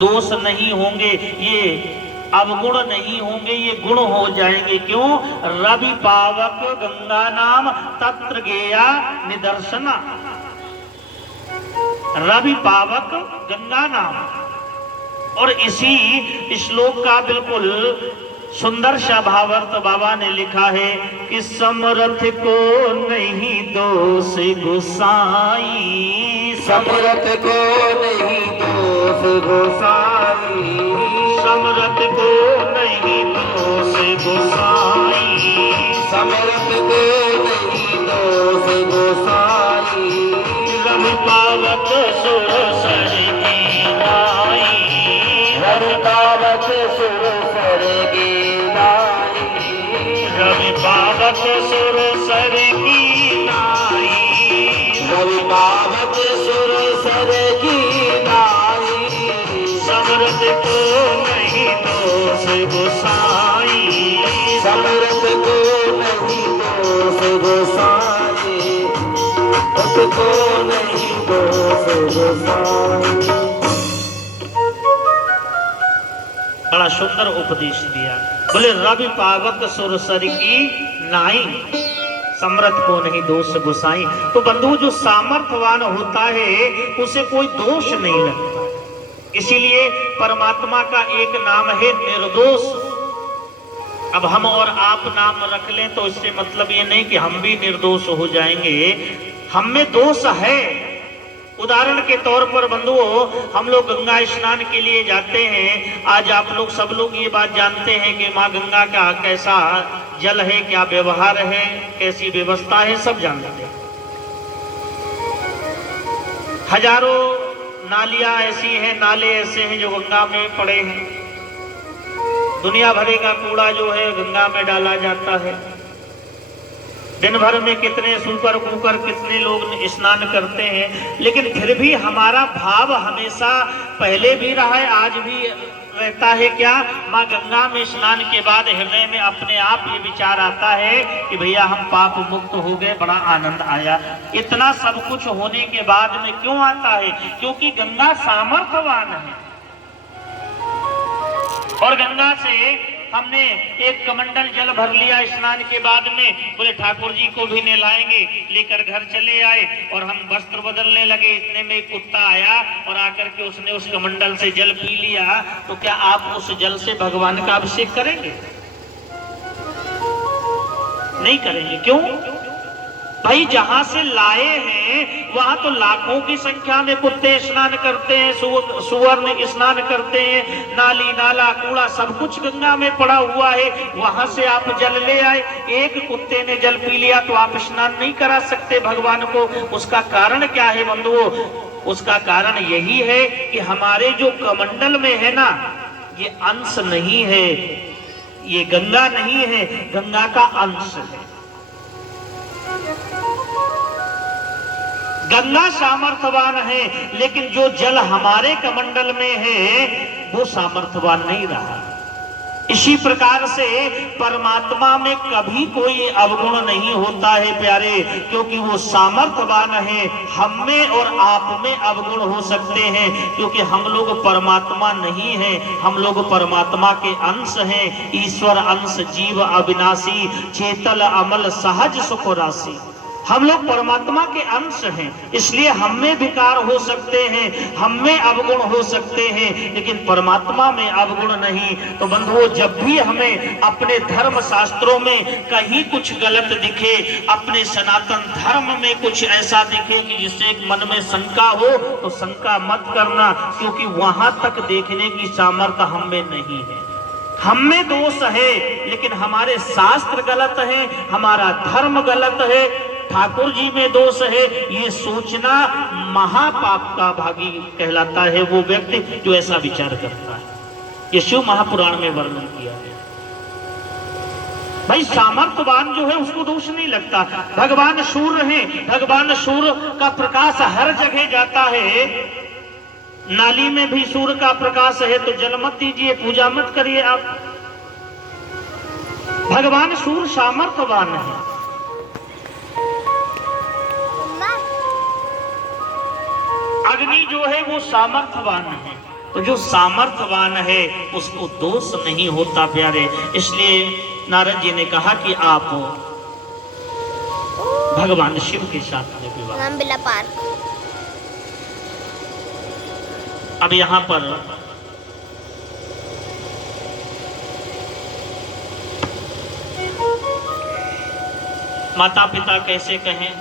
दोष नहीं होंगे, ये अवगुण नहीं होंगे, ये गुण हो जाएंगे। क्यों? रवि पावक गंगा नाम तत्र गेया निदर्शना। रवि पावक गंगा नाम। और इसी श्लोक का बिल्कुल सुंदर सा भावार्थ बाबा ने लिखा है कि समरथ को नहीं दोष गोसाई, समरथ को नहीं दोष गोसाई, समरथ को नहीं दोष गोसाई, समरथ को नहीं दोष गोसाई। रवि पावक सुर सर की नाई, रवि पावक सुर सर की नाई, रवि पावक सुर सर की नाई, रवि पावक सुर सर की नाई। समरथ को नहीं दोष गोसाई, समरथ को नहीं दोष गोसाई, को नहीं दोष गोसाई। बड़ा सुंदर उपदेश दिया। बोले रवि पावक सुर सर की नाई, समर्थ को नहीं दोष गोसाई। तो बंधु, जो सामर्थ्यवान होता है उसे कोई दोष नहीं लगता। इसीलिए परमात्मा का एक नाम है निर्दोष। अब हम और आप नाम रख लें तो इससे मतलब ये नहीं कि हम भी निर्दोष हो जाएंगे। हम में दोष है। उदाहरण के तौर पर बंधुओं, हम लोग गंगा स्नान के लिए जाते हैं। आज आप लोग सब लोग ये बात जानते हैं कि माँ गंगा का कैसा जल है, क्या व्यवहार है, कैसी व्यवस्था है, सब जानते हैं। हजारों नालियां ऐसी हैं, नाले ऐसे हैं जो गंगा में पड़े हैं। दुनिया भरे का कूड़ा जो है गंगा में डाला जाता है। दिन भर में कितने सूकर कुकर कितने लोग स्नान करते हैं, लेकिन फिर भी हमारा भाव हमेशा पहले भी रहा है, आज भी रहता है। क्या? माँ गंगा में स्नान के बाद हृदय में अपने आप ये विचार आता है कि भैया हम पाप मुक्त हो गए, बड़ा आनंद आया। इतना सब कुछ होने के बाद में क्यों आता है? क्योंकि गंगा सामर्थ्यवान है। और गंगा से हमने एक कमंडल जल भर लिया स्नान के बाद में। बोले ठाकुर जी को भी नहलाएंगे, लेकर घर चले आए और हम वस्त्र बदलने लगे। इतने में एक कुत्ता आया और आकर के उसने उस कमंडल से जल पी लिया। तो क्या आप उस जल से भगवान का अभिषेक करेंगे? नहीं करेंगे। क्यों? भाई, जहां से लाए हैं वहां तो लाखों की संख्या में कुत्ते स्नान करते हैं, सुवर्ण स्नान करते हैं। नाली नाला कूड़ा सब कुछ गंगा में पड़ा हुआ है। वहां से आप जल ले आए, एक कुत्ते ने जल पी लिया तो आप स्नान नहीं करा सकते भगवान को। उसका कारण क्या है बंधुओं? उसका कारण यही है कि हमारे जो कमंडल में है ना, ये अंश नहीं है, ये गंगा नहीं है, गंगा का अंश है। गंगा सामर्थ्यवान है, लेकिन जो जल हमारे कमंडल में है वो सामर्थ्यवान नहीं रहा। इसी प्रकार से परमात्मा में कभी कोई अवगुण नहीं होता है प्यारे, क्योंकि वो सामर्थ्यवान है। हम में और आप में अवगुण हो सकते हैं, क्योंकि हम लोग परमात्मा नहीं हैं, हम लोग परमात्मा के अंश हैं। ईश्वर अंश जीव अविनाशी, चेतल अमल सहज सुख राशि। हम लोग परमात्मा के अंश हैं, इसलिए हम में विकार हो सकते हैं, हम में अवगुण हो सकते हैं, लेकिन परमात्मा में अवगुण नहीं। तो बंधुओं, जब भी हमें अपने धर्म शास्त्रों में कहीं कुछ गलत दिखे, अपने सनातन धर्म में कुछ ऐसा दिखे कि जिससे मन में शंका हो, तो शंका मत करना, क्योंकि वहां तक देखने की सामर्थ्य हम में नहीं है। हम में दोष है, लेकिन हमारे शास्त्र गलत है, हमारा धर्म गलत है, ठाकुर जी में दोष है, ये सोचना महापाप का भागी कहलाता है वो व्यक्ति जो ऐसा विचार करता है। ये शिव महापुराण में वर्णन किया है। भाई, सामर्थ्यवान जो है उसको दोष नहीं लगता। भगवान सूर्य हैं, भगवान सूर्य का प्रकाश हर जगह जाता है। नाली में भी सूर्य का प्रकाश है, तो जल मत दीजिए, पूजा मत करिए आप। भगवान सूर्य सामर्थ्यवान है। अग्नि जो है वो सामर्थ्यवान है। तो जो सामर्थ्यवान है उसको दोष नहीं होता प्यारे। इसलिए नारद जी ने कहा कि आप भगवान शिव के साथ में विवाह। रामलीला पार्क। अब यहां पर माता पिता कैसे कहें,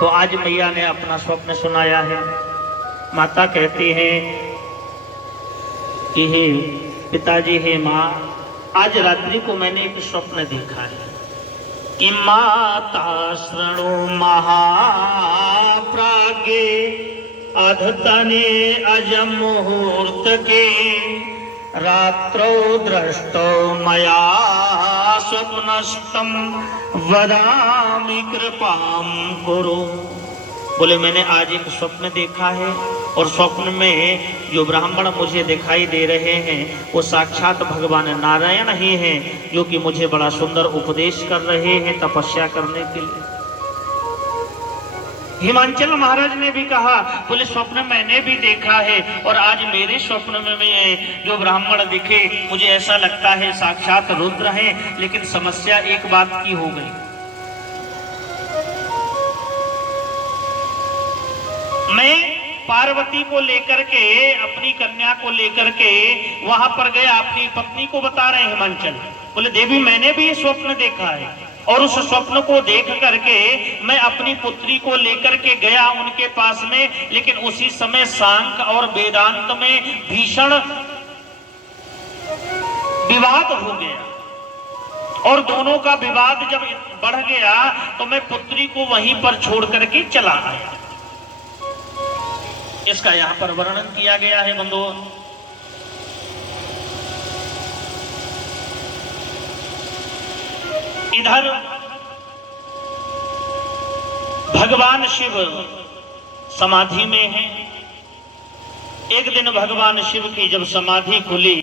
तो आज मैया ने अपना स्वप्न सुनाया है। माता कहती है कि हे पिताजी, हे माँ, आज रात्रि को मैंने एक स्वप्न देखा है कि माता शृणु महाप्राज्ञे अधतने अजम मुहूर्त के रात्रौ दृष्टो मया स्वप्नस्तम वदामि कृपाम कुरु। बोले मैंने आज एक स्वप्न देखा है और स्वप्न में जो ब्राह्मण मुझे दिखाई दे रहे हैं वो साक्षात भगवान नारायण ही हैं, जो कि मुझे बड़ा सुंदर उपदेश कर रहे हैं तपस्या करने के लिए। हिमांचल महाराज ने भी कहा, बोले स्वप्न मैंने भी देखा है और आज मेरे स्वप्न में भी जो ब्राह्मण दिखे मुझे ऐसा लगता है साक्षात रुद्र हैं। लेकिन समस्या एक बात की हो गई, मैं पार्वती को लेकर के, अपनी कन्या को लेकर के वहां पर गया, अपनी पत्नी को बता रहे हैं हिमांचल। बोले देवी मैंने भी ये स्वप्न देखा है और उस स्वप्न को देख करके मैं अपनी पुत्री को लेकर के गया उनके पास में, लेकिन उसी समय सांख्य और वेदांत में भीषण विवाद हो गया और दोनों का विवाद जब बढ़ गया तो मैं पुत्री को वहीं पर छोड़ करके चला आया। इसका यहां पर वर्णन किया गया है बंधुओं। इधर भगवान शिव समाधि में हैं। एक दिन भगवान शिव की जब समाधि खुली